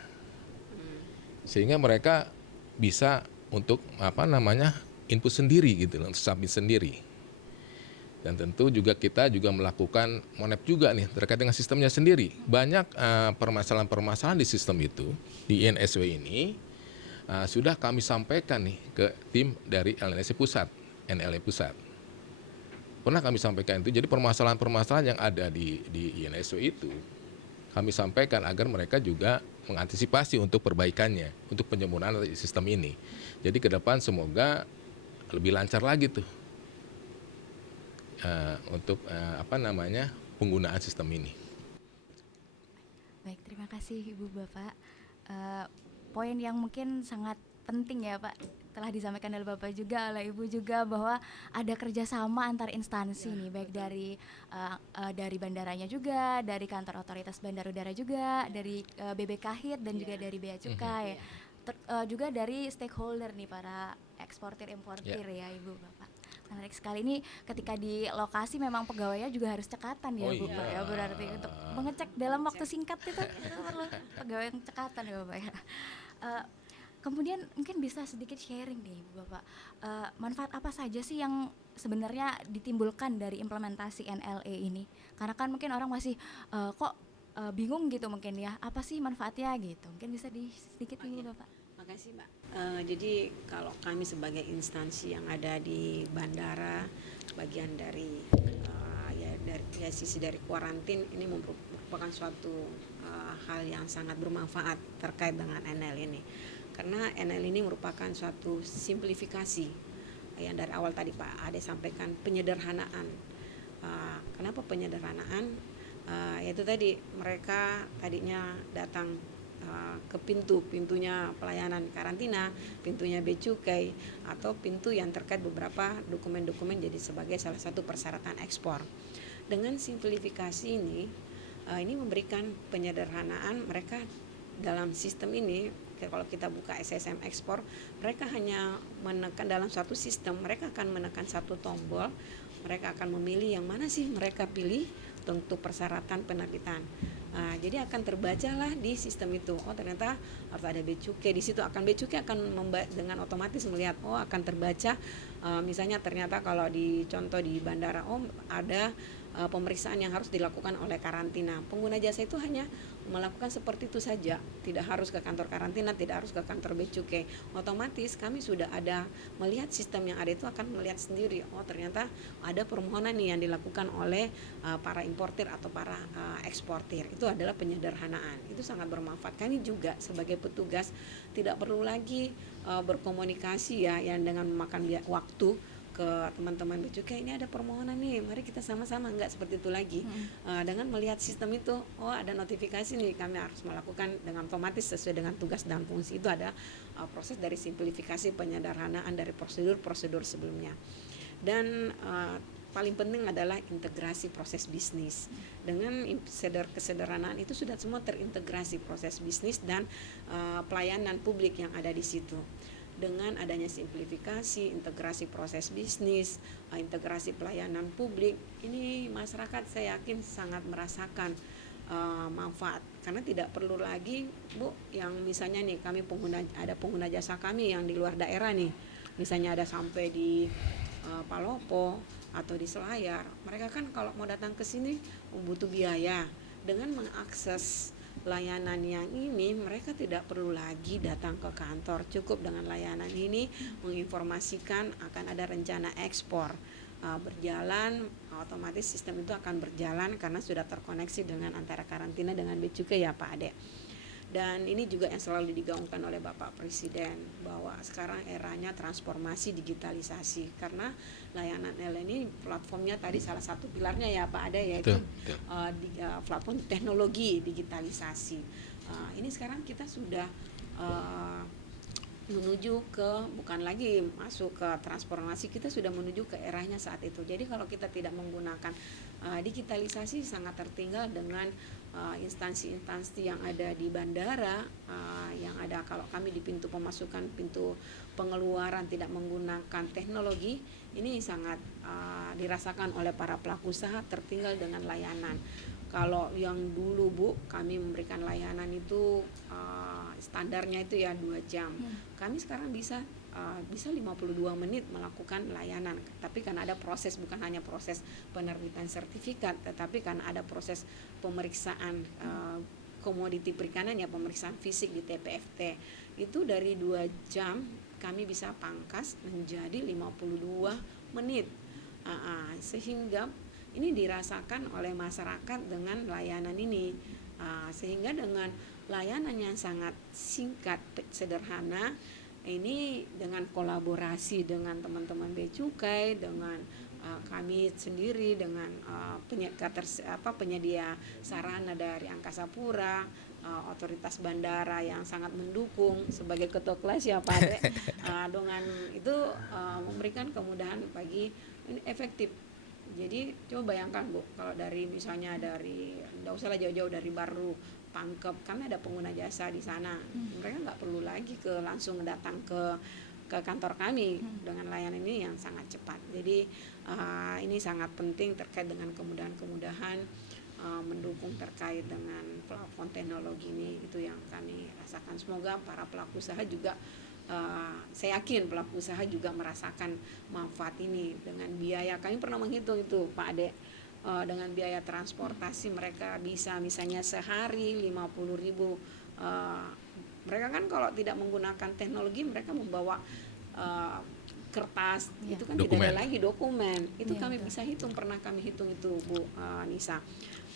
sehingga mereka bisa untuk input sendiri gitu, untuk submit sendiri. Dan tentu juga kita juga melakukan monep juga nih terkait dengan sistemnya sendiri. Banyak permasalahan-permasalahan di sistem itu di INSW ini sudah kami sampaikan nih ke tim dari LNSC Pusat, NLE Pusat. Pernah kami sampaikan itu, jadi permasalahan-permasalahan yang ada di INSW itu kami sampaikan agar mereka juga mengantisipasi untuk perbaikannya, untuk penyempurnaan sistem ini. Jadi ke depan semoga lebih lancar lagi tuh untuk penggunaan sistem ini. Baik, terima kasih Ibu Bapak. Poin yang mungkin sangat penting ya Pak, telah disampaikan oleh Bapak juga, oleh Ibu juga, bahwa ada kerjasama antar instansi nih, baik dari bandaranya juga, dari kantor otoritas bandar udara juga, dari BBKHIT dan juga dari Bea Cukai, juga dari stakeholder nih, para eksportir importir ya Ibu Bapak. Menarik sekali ini, ketika di lokasi memang pegawainya juga harus cekatan ya Bu Pak ya, berarti untuk mengecek dalam waktu singkat itu perlu pegawai yang cekatan ya Bapak ya. Kemudian mungkin bisa sedikit sharing nih Bapak, manfaat apa saja sih yang sebenarnya ditimbulkan dari implementasi NLE ini? Karena kan mungkin orang masih bingung gitu mungkin ya, apa sih manfaatnya gitu, mungkin bisa sedikit nih Bapak. Makasih Mbak. Jadi kalau kami sebagai instansi yang ada di bandara, bagian dari sisi dari kuarantin, ini merupakan suatu hal yang sangat bermanfaat terkait dengan NL ini. Karena NL ini merupakan suatu simplifikasi yang dari awal tadi Pak Ade sampaikan, penyederhanaan. Kenapa penyederhanaan? Yaitu tadi mereka tadinya datang ke pintunya pelayanan karantina, pintunya Bea Cukai, atau pintu yang terkait beberapa dokumen-dokumen jadi sebagai salah satu persyaratan ekspor. Dengan simplifikasi ini memberikan penyederhanaan mereka dalam sistem ini. Kalau kita buka SSM ekspor, mereka hanya menekan dalam satu sistem, mereka akan menekan satu tombol, mereka akan memilih yang mana sih mereka pilih untuk persyaratan penerbitan. Jadi akan terbacalah di sistem itu. Oh ternyata harus ada Bea Cukai di situ. Bea Cukai akan dengan otomatis melihat. Oh akan terbaca. Misalnya ternyata kalau contoh di bandara, ada pemeriksaan yang harus dilakukan oleh karantina. Pengguna jasa itu hanya melakukan seperti itu saja, tidak harus ke kantor karantina, tidak harus ke kantor Bea Cukai. Otomatis kami sudah ada melihat sistem yang ada itu akan melihat sendiri. Oh ternyata ada permohonan nih yang dilakukan oleh para importir atau para eksportir. Itu adalah penyederhanaan. Itu sangat bermanfaat. Kami juga sebagai petugas tidak perlu lagi berkomunikasi yang dengan memakan waktu ke teman-teman Bea Cukai, ini ada permohonan nih, mari kita sama-sama, enggak seperti itu lagi. Dengan melihat sistem itu, ada notifikasi nih, kami harus melakukan dengan otomatis sesuai dengan tugas dan fungsi. Itu ada proses dari simplifikasi penyederhanaan dari prosedur sebelumnya. Dan paling penting adalah integrasi proses bisnis. Dengan kesederhanaan itu sudah semua terintegrasi proses bisnis dan pelayanan publik yang ada di situ. Dengan adanya simplifikasi, integrasi proses bisnis, integrasi pelayanan publik, ini masyarakat saya yakin sangat merasakan manfaat. Karena tidak perlu lagi Bu, yang misalnya nih kami ada pengguna jasa kami yang di luar daerah nih, misalnya ada sampai di Palopo atau di Selayar, mereka kan kalau mau datang ke sini butuh biaya. Dengan mengakses layanan yang ini mereka tidak perlu lagi datang ke kantor, cukup dengan layanan ini menginformasikan akan ada rencana ekspor berjalan, otomatis sistem itu akan berjalan karena sudah terkoneksi dengan antara karantina dengan bea cukai ya Pak Ade. Dan ini juga yang selalu digaungkan oleh Bapak Presiden bahwa sekarang eranya transformasi digitalisasi, karena layanan ini platformnya tadi salah satu pilarnya ya Pak Ade, yaitu platform teknologi digitalisasi. Ini sekarang kita sudah menuju ke, bukan lagi masuk ke transformasi, kita sudah menuju ke eranya saat itu. Jadi kalau kita tidak menggunakan digitalisasi, sangat tertinggal dengan instansi-instansi yang ada di bandara, yang ada kalau kami di pintu pemasukan, pintu pengeluaran tidak menggunakan teknologi, ini sangat dirasakan oleh para pelaku usaha, tertinggal dengan layanan. Kalau yang dulu Bu, kami memberikan layanan itu standarnya itu ya 2 jam. Kami sekarang bisa 52 menit melakukan layanan. Tapi karena ada proses, bukan hanya proses penerbitan sertifikat, tetapi karena ada proses pemeriksaan komoditi perikanan ya, pemeriksaan fisik di TPFT. Itu dari 2 jam kami bisa pangkas menjadi 52 menit. Sehingga ini dirasakan oleh masyarakat dengan layanan ini. Sehingga dengan layanan yang sangat singkat, sederhana, ini dengan kolaborasi dengan teman-teman bea cukai, dengan kami sendiri, dengan penyedia sarana dari Angkasa Pura, otoritas bandara yang sangat mendukung sebagai ketua kelas ya Pak Ade, dengan itu memberikan kemudahan bagi ini efektif. Jadi coba bayangkan Bu, kalau dari misalnya nggak usah lah jauh-jauh dari Baru, Pangkep, kami ada pengguna jasa di sana, mereka nggak perlu lagi langsung datang ke kantor kami dengan layanan ini yang sangat cepat. Jadi ini sangat penting terkait dengan kemudahan-kemudahan mendukung terkait dengan platform teknologi ini, itu yang kami rasakan. Semoga para pelaku usaha juga, saya yakin pelaku usaha juga merasakan manfaat ini. Dengan biaya, kami pernah menghitung itu Pak Ade, dengan biaya transportasi mereka bisa misalnya sehari 50.000. Mereka kan kalau tidak menggunakan teknologi, mereka membawa kertas, itu kan dokumen. Tidak ada lagi dokumen. Itu kami bisa hitung, pernah kami hitung itu Bu Nisa.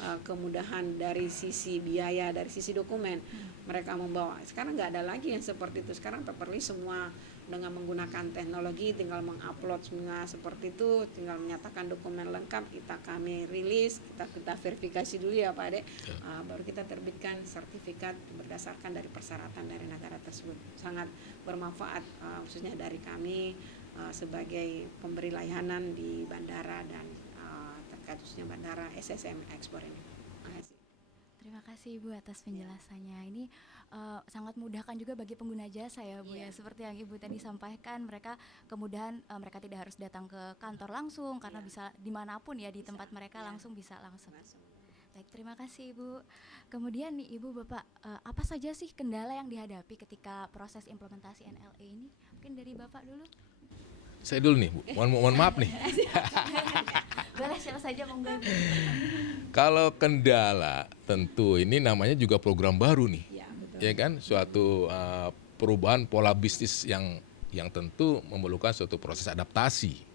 Kemudahan dari sisi biaya, dari sisi dokumen mereka membawa. Sekarang nggak ada lagi yang seperti itu. Sekarang paperless semua dengan menggunakan teknologi, tinggal mengupload semua seperti itu, tinggal menyatakan dokumen lengkap, kami rilis, kita verifikasi dulu ya Pak Ade, baru kita terbitkan sertifikat berdasarkan dari persyaratan dari negara tersebut. Sangat bermanfaat, khususnya dari kami sebagai pemberi layanan di bandara dan terkait khususnya bandara SSM ekspor ini. Terima kasih Ibu atas penjelasannya. Ini sangat memudahkan juga bagi pengguna jasa ya Bu ya. Seperti yang Ibu tadi sampaikan, mereka kemudahan mereka tidak harus datang ke kantor langsung karena bisa dimanapun ya, di tempat mereka langsung bisa langsung. Baik, terima kasih Ibu. Kemudian nih Ibu, Bapak, apa saja sih kendala yang dihadapi ketika proses implementasi NLE ini? Mungkin dari Bapak dulu. Saya dulu nih Bu, mohon maaf nih. Boleh, siapa saja monggo. Kalau kendala, tentu ini namanya juga program baru nih, ya kan, suatu perubahan pola bisnis yang tentu memerlukan suatu proses adaptasi.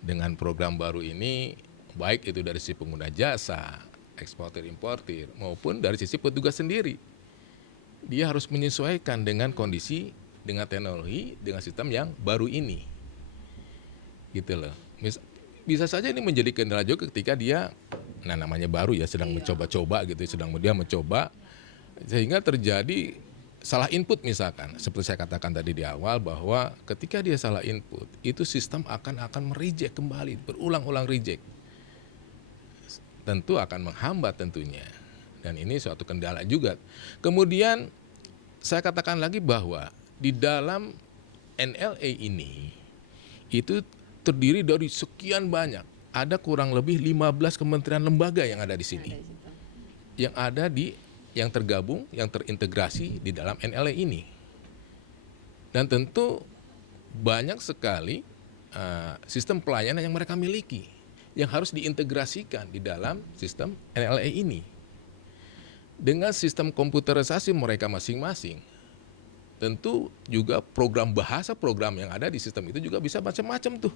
Dengan program baru ini, baik itu dari sisi pengguna jasa, eksportir importir, maupun dari sisi petugas sendiri, dia harus menyesuaikan dengan kondisi, dengan teknologi, dengan sistem yang baru ini, gitu loh. Bisa saja ini menjadi kendala juga ketika dia, namanya baru ya, sedang mencoba-coba gitu, dia mencoba, sehingga terjadi salah input misalkan. Seperti saya katakan tadi di awal, bahwa ketika dia salah input, itu sistem akan mereject kembali, berulang-ulang reject. Tentu akan menghambat tentunya, dan ini suatu kendala juga. Kemudian saya katakan lagi bahwa di dalam NLE ini, itu terdiri dari sekian banyak, ada kurang lebih 15 kementerian lembaga yang ada di sini, yang tergabung, yang terintegrasi di dalam NLE ini. Dan tentu banyak sekali sistem pelayanan yang mereka miliki, yang harus diintegrasikan di dalam sistem NLE ini. Dengan sistem komputerisasi mereka masing-masing, tentu juga program bahasa program yang ada di sistem itu juga bisa macam-macam tuh.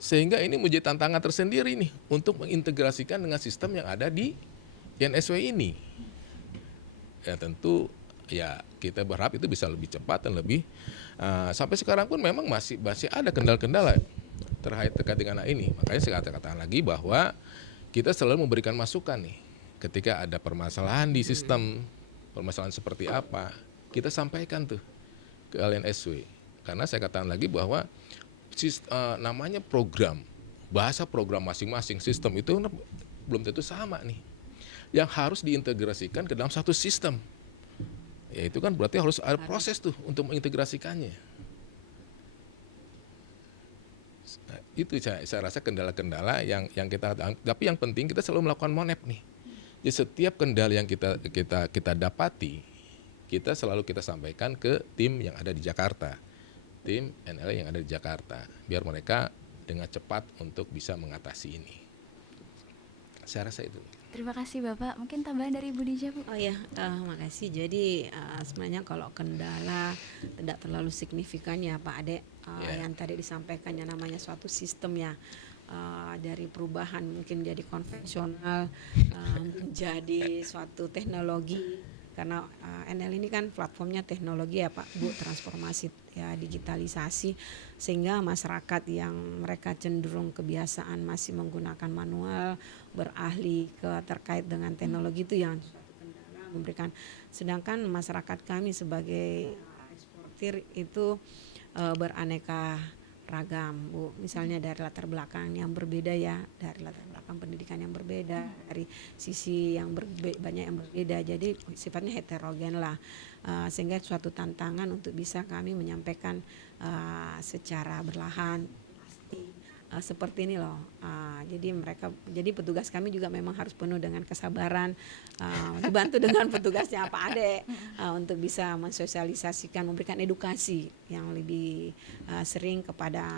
Sehingga ini menjadi tantangan tersendiri nih untuk mengintegrasikan dengan sistem yang ada di INSW ini. Ya tentu ya kita berharap itu bisa lebih cepat dan lebih sampai sekarang pun memang masih ada kendala-kendala terkait dengan ini. Makanya saya katakan lagi bahwa kita selalu memberikan masukan nih ketika ada permasalahan di sistem, permasalahan seperti apa, kita sampaikan tuh ke LNSW. Karena saya katakan lagi bahwa namanya program, bahasa program masing-masing sistem itu belum tentu sama nih. Yang harus diintegrasikan ke dalam satu sistem. Ya itu kan berarti harus ada proses tuh untuk mengintegrasikannya. Nah, itu saya rasa kendala-kendala yang kita, tapi yang penting kita selalu melakukan monep nih. Jadi setiap kendala yang kita dapati, kita selalu sampaikan ke tim yang ada di Jakarta, tim NLA yang ada di Jakarta, biar mereka dengan cepat untuk bisa mengatasi ini. Saya rasa itu. Terima kasih Bapak. Mungkin tambahan dari Ibu Dija, Bu. Oh ya, makasih. Jadi sebenarnya kalau kendala tidak terlalu signifikan ya Pak Ade, yang tadi disampaikan yang namanya suatu sistem ya, dari perubahan mungkin jadi konvensional menjadi suatu teknologi, karena NL ini kan platformnya teknologi ya Pak Bu, transformasi ya, digitalisasi, sehingga masyarakat yang mereka cenderung kebiasaan masih menggunakan manual, beralih ke terkait dengan teknologi itu yang suatu kendala memberikan. Sedangkan masyarakat kami sebagai eksportir itu beraneka ragam Bu, misalnya dari latar belakang yang berbeda ya, dari latar belakang pendidikan yang berbeda, dari sisi yang banyak yang berbeda, jadi sifatnya heterogen lah, sehingga suatu tantangan untuk bisa kami menyampaikan secara berlahan pasti seperti ini loh. Jadi petugas kami juga memang harus penuh dengan kesabaran, dibantu dengan petugasnya Pak Ade untuk bisa mensosialisasikan, memberikan edukasi yang lebih sering kepada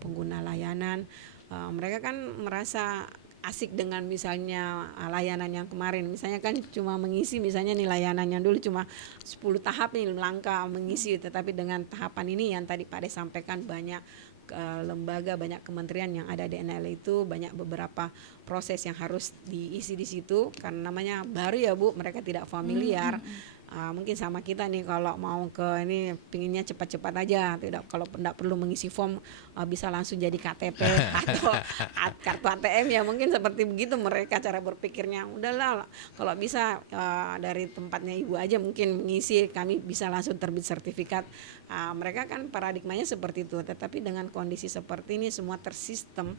pengguna layanan. Mereka kan merasa asik dengan misalnya layanan yang kemarin, misalnya kan cuma mengisi, misalnya nih layanannya dulu cuma 10 tahap nih langkah mengisi, tetapi dengan tahapan ini yang tadi Pak Ade sampaikan, banyak lembaga, banyak kementerian yang ada di NL itu, banyak beberapa proses yang harus diisi di situ, karena namanya baru ya Bu, mereka tidak familiar. Mungkin sama kita nih, kalau mau ke ini pinginnya cepat-cepat aja, kalau tidak perlu mengisi form, bisa langsung jadi KTP atau kartu ATM ya, mungkin seperti begitu mereka cara berpikirnya. Udahlah kalau bisa dari tempatnya Ibu aja mungkin mengisi, kami bisa langsung terbit sertifikat. Mereka kan paradigmanya seperti itu, tetapi dengan kondisi seperti ini semua tersistem,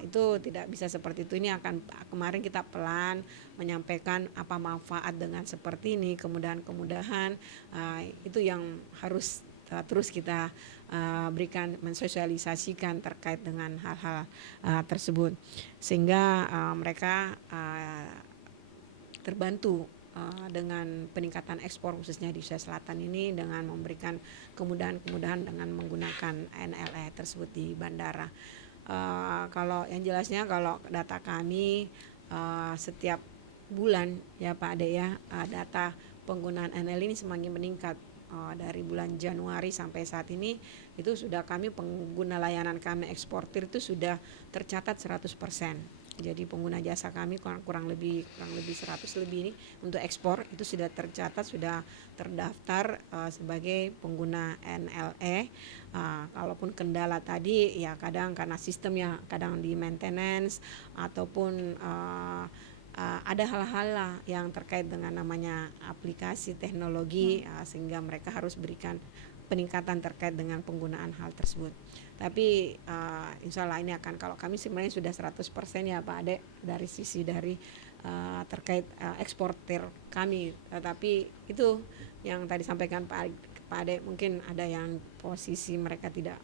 itu tidak bisa seperti itu. Ini akan kemarin kita pelan menyampaikan apa manfaat dengan seperti ini, kemudahan-kemudahan itu yang harus terus kita berikan, mensosialisasikan terkait dengan hal-hal tersebut, sehingga mereka terbantu dengan peningkatan ekspor khususnya di Sulawesi Selatan ini, dengan memberikan kemudahan-kemudahan dengan menggunakan NLE tersebut di bandara. Kalau yang jelasnya, kalau data kami setiap bulan ya Pak Ade ya, data penggunaan NL ini semakin meningkat. Dari bulan Januari sampai saat ini itu sudah kami, pengguna layanan kami eksportir itu sudah tercatat 100%. Jadi pengguna jasa kami kurang lebih 100 lebih ini untuk ekspor itu sudah tercatat, sudah terdaftar sebagai pengguna NLE. Kalaupun kendala tadi ya kadang karena sistemnya kadang di maintenance, ataupun ada hal-hal lah yang terkait dengan namanya aplikasi teknologi, sehingga mereka harus berikan peningkatan terkait dengan penggunaan hal tersebut. Tapi insya Allah ini akan, kalau kami sebenarnya sudah 100% ya Pak Ade dari sisi dari terkait eksportir kami. Tapi itu yang tadi sampaikan Pak Ade, mungkin ada yang posisi mereka tidak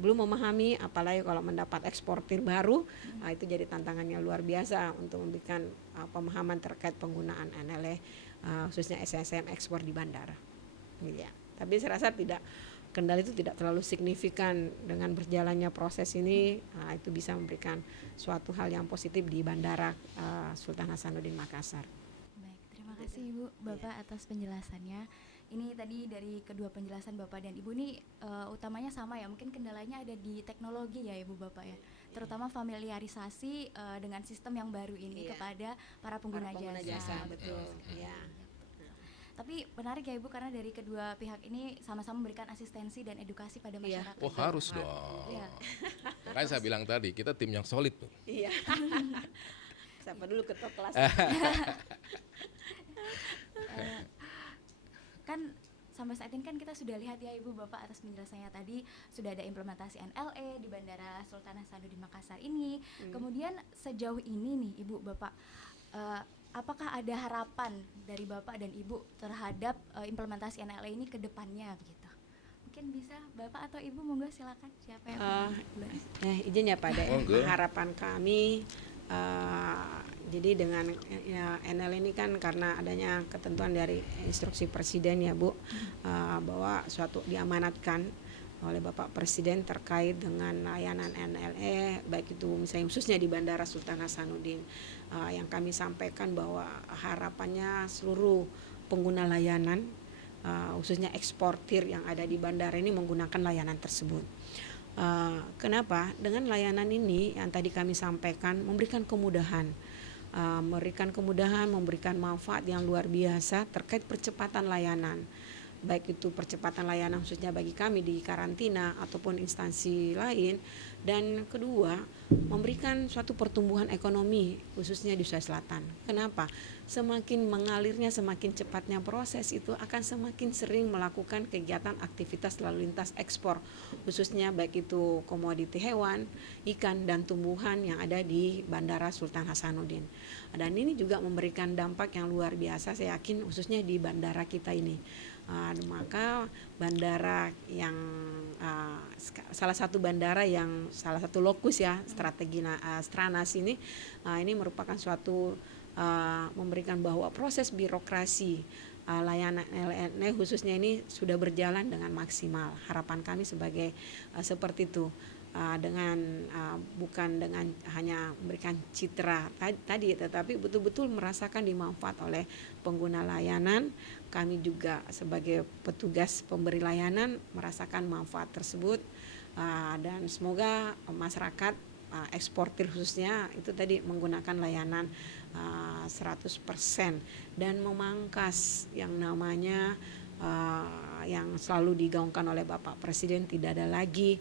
belum memahami, apalagi kalau mendapat eksportir baru, itu jadi tantangannya luar biasa untuk memberikan pemahaman terkait penggunaan NLE, khususnya SSM ekspor di bandara. Ya. Tapi saya rasa kendala itu tidak terlalu signifikan dengan berjalannya proses ini. Itu bisa memberikan suatu hal yang positif di bandara Sultan Hasanuddin Makassar. kasih Ibu Bapak atas penjelasannya. Ini tadi dari kedua penjelasan Bapak dan Ibu ini utamanya sama ya, mungkin kendalanya ada di teknologi ya Ibu Bapak ya, terutama familiarisasi dengan sistem yang baru ini kepada para pengguna jasa. Betul. Ya. Tapi menarik ya Ibu, karena dari kedua pihak ini sama-sama memberikan asistensi dan edukasi pada masyarakat. Oh harus dong. Iya. Makanya saya bilang tadi kita tim yang solid tuh. Iya. Siapa dulu ketua kelas? Kan sampai saat ini kan kita sudah lihat ya Ibu Bapak atas penjelasannya tadi, sudah ada implementasi NLE di Bandara Sultan Hasanuddin Makassar ini. Kemudian sejauh ini nih Ibu Bapak, apakah ada harapan dari Bapak dan Ibu terhadap implementasi NLE ini ke depannya begitu? Mungkin bisa Bapak atau Ibu, monggo silakan, siapa yang Izin ya Pak Ade. Monggo. Harapan kami jadi dengan NL ini kan karena adanya ketentuan dari instruksi Presiden ya Bu, bahwa suatu diamanatkan oleh Bapak Presiden terkait dengan layanan NLE, baik itu misalnya khususnya di Bandara Sultan Hasanuddin, yang kami sampaikan bahwa harapannya seluruh pengguna layanan, khususnya eksportir yang ada di bandara ini menggunakan layanan tersebut. Kenapa? Dengan layanan ini yang tadi kami sampaikan memberikan kemudahan, memberikan manfaat yang luar biasa terkait percepatan layanan, baik itu percepatan layanan khususnya bagi kami di karantina ataupun instansi lain, dan kedua memberikan suatu pertumbuhan ekonomi khususnya di Sulawesi Selatan. Kenapa? Semakin mengalirnya, semakin cepatnya proses itu akan semakin sering melakukan kegiatan aktivitas lalu lintas ekspor, khususnya baik itu komoditi hewan, ikan dan tumbuhan yang ada di Bandara Sultan Hasanuddin. Dan ini juga memberikan dampak yang luar biasa, saya yakin khususnya di bandara kita ini. Maka bandara yang salah satu bandara yang salah satu lokus ya strategi Stranas ini merupakan suatu memberikan bahwa proses birokrasi layanan LNE khususnya ini sudah berjalan dengan maksimal. Harapan kami sebagai seperti itu, dengan bukan dengan hanya memberikan citra tadi, tetapi betul-betul merasakan dimanfaat oleh pengguna layanan. Kami juga sebagai petugas pemberi layanan merasakan manfaat tersebut, dan semoga masyarakat eksportir khususnya itu tadi menggunakan layanan 100% dan memangkas yang namanya yang selalu digaungkan oleh Bapak Presiden, tidak ada lagi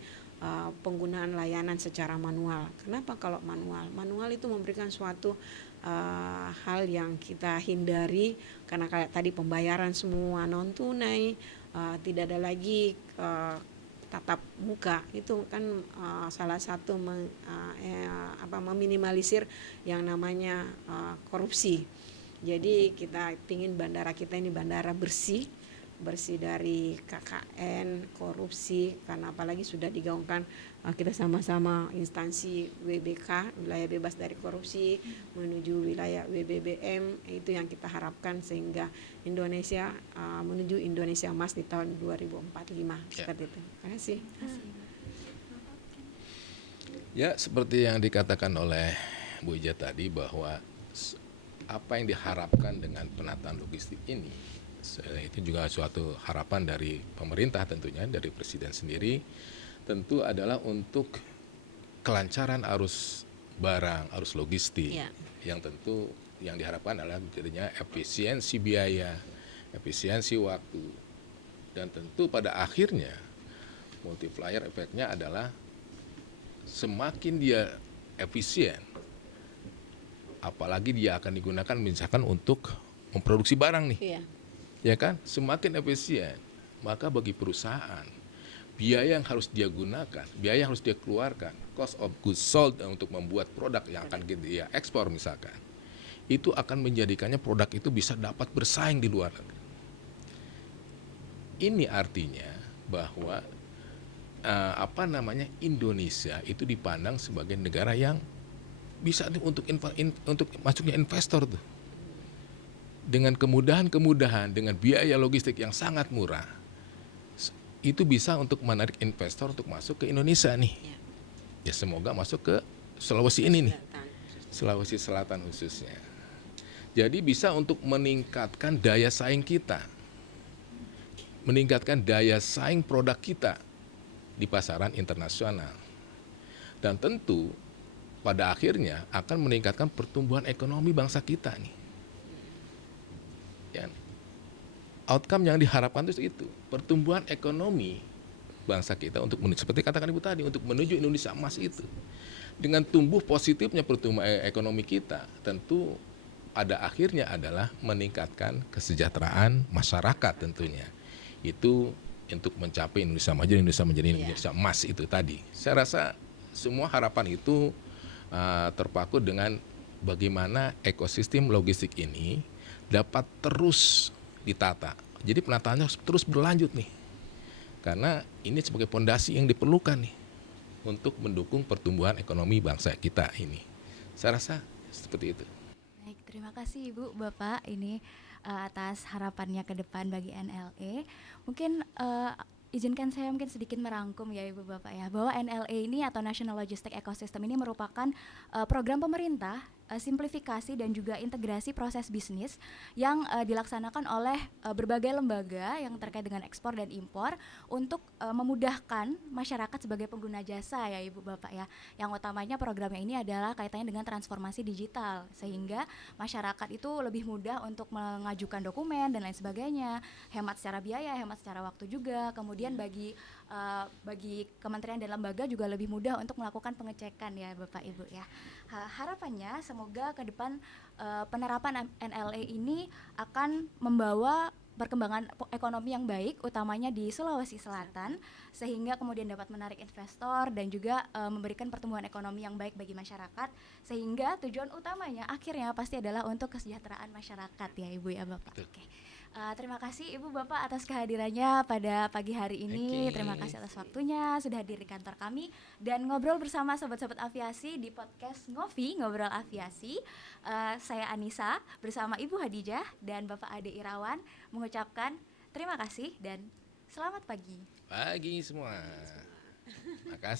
penggunaan layanan secara manual. Kenapa kalau manual? Manual itu memberikan suatu hal yang kita hindari, karena kayak tadi pembayaran semua non tunai, tidak ada lagi tatap muka, itu kan salah satu meminimalisir yang namanya korupsi. Jadi kita ingin bandara kita ini bandara bersih dari KKN, korupsi, karena apalagi sudah digaungkan kita sama-sama instansi WBK, wilayah bebas dari korupsi, menuju wilayah WBBM, itu yang kita harapkan sehingga Indonesia menuju Indonesia Emas di tahun 2045. Seperti itu. Terima kasih. Ya, seperti yang dikatakan oleh Bu Ija tadi, bahwa apa yang diharapkan dengan penataan logistik ini, itu juga suatu harapan dari pemerintah tentunya, dari Presiden sendiri, tentu adalah untuk kelancaran arus barang, arus logistik, yang tentu yang diharapkan adalah jadinya efisiensi biaya, efisiensi waktu, dan tentu pada akhirnya multiplier efeknya adalah semakin dia efisien, apalagi dia akan digunakan misalkan untuk memproduksi barang nih. Ya kan, semakin efisien, maka bagi perusahaan biaya yang harus dia gunakan, biaya yang harus dia keluarkan, cost of goods sold untuk membuat produk yang akan dia ekspor misalkan, itu akan menjadikannya produk itu bisa dapat bersaing di luar negeri. Ini artinya bahwa Indonesia itu dipandang sebagai negara yang bisa untuk masuknya investor tuh. Dengan kemudahan-kemudahan, dengan biaya logistik yang sangat murah, itu bisa untuk menarik investor untuk masuk ke Indonesia nih. Ya semoga masuk ke Sulawesi ini nih, Sulawesi Selatan khususnya. Jadi bisa untuk meningkatkan daya saing kita, meningkatkan daya saing produk kita di pasaran internasional. Dan tentu pada akhirnya akan meningkatkan pertumbuhan ekonomi bangsa kita nih. Ya. Outcome yang diharapkan itu pertumbuhan ekonomi bangsa kita untuk seperti katakan Ibu tadi, untuk menuju Indonesia emas itu. Dengan tumbuh positifnya pertumbuhan ekonomi kita, tentu pada akhirnya adalah meningkatkan kesejahteraan masyarakat tentunya. Itu untuk mencapai Indonesia maju, Indonesia menjadi Indonesia emas itu tadi. Saya rasa semua harapan itu terpaku dengan bagaimana ekosistem logistik ini dapat terus ditata. Jadi penataannya terus berlanjut nih. Karena ini sebagai fondasi yang diperlukan nih untuk mendukung pertumbuhan ekonomi bangsa kita ini. Saya rasa seperti itu. Baik, terima kasih Ibu, Bapak ini atas harapannya ke depan bagi NLE. Mungkin izinkan saya mungkin sedikit merangkum ya Ibu Bapak ya, bahwa NLE ini atau National Logistic Ecosystem ini merupakan program pemerintah simplifikasi dan juga integrasi proses bisnis yang dilaksanakan oleh berbagai lembaga yang terkait dengan ekspor dan impor untuk memudahkan masyarakat sebagai pengguna jasa ya Ibu Bapak ya. Yang utamanya programnya ini adalah kaitannya dengan transformasi digital sehingga masyarakat itu lebih mudah untuk mengajukan dokumen dan lain sebagainya, hemat secara biaya, hemat secara waktu juga. Kemudian bagi kementerian dan lembaga juga lebih mudah untuk melakukan pengecekan ya Bapak Ibu ya. Harapannya semoga ke depan penerapan NLE ini akan membawa perkembangan ekonomi yang baik utamanya di Sulawesi Selatan sehingga kemudian dapat menarik investor dan juga memberikan pertumbuhan ekonomi yang baik bagi masyarakat sehingga tujuan utamanya akhirnya pasti adalah untuk kesejahteraan masyarakat ya Ibu ya Bapak. Oke. Terima kasih Ibu Bapak atas kehadirannya pada pagi hari ini. Terima kasih atas waktunya sudah hadir di kantor kami dan ngobrol bersama sobat-sobat aviasi di podcast Ngopi Ngobrol Aviasi. Saya Anissa bersama Ibu Hadijah dan Bapak Ade Irawan mengucapkan terima kasih dan selamat pagi. Pagi semua. Makasih.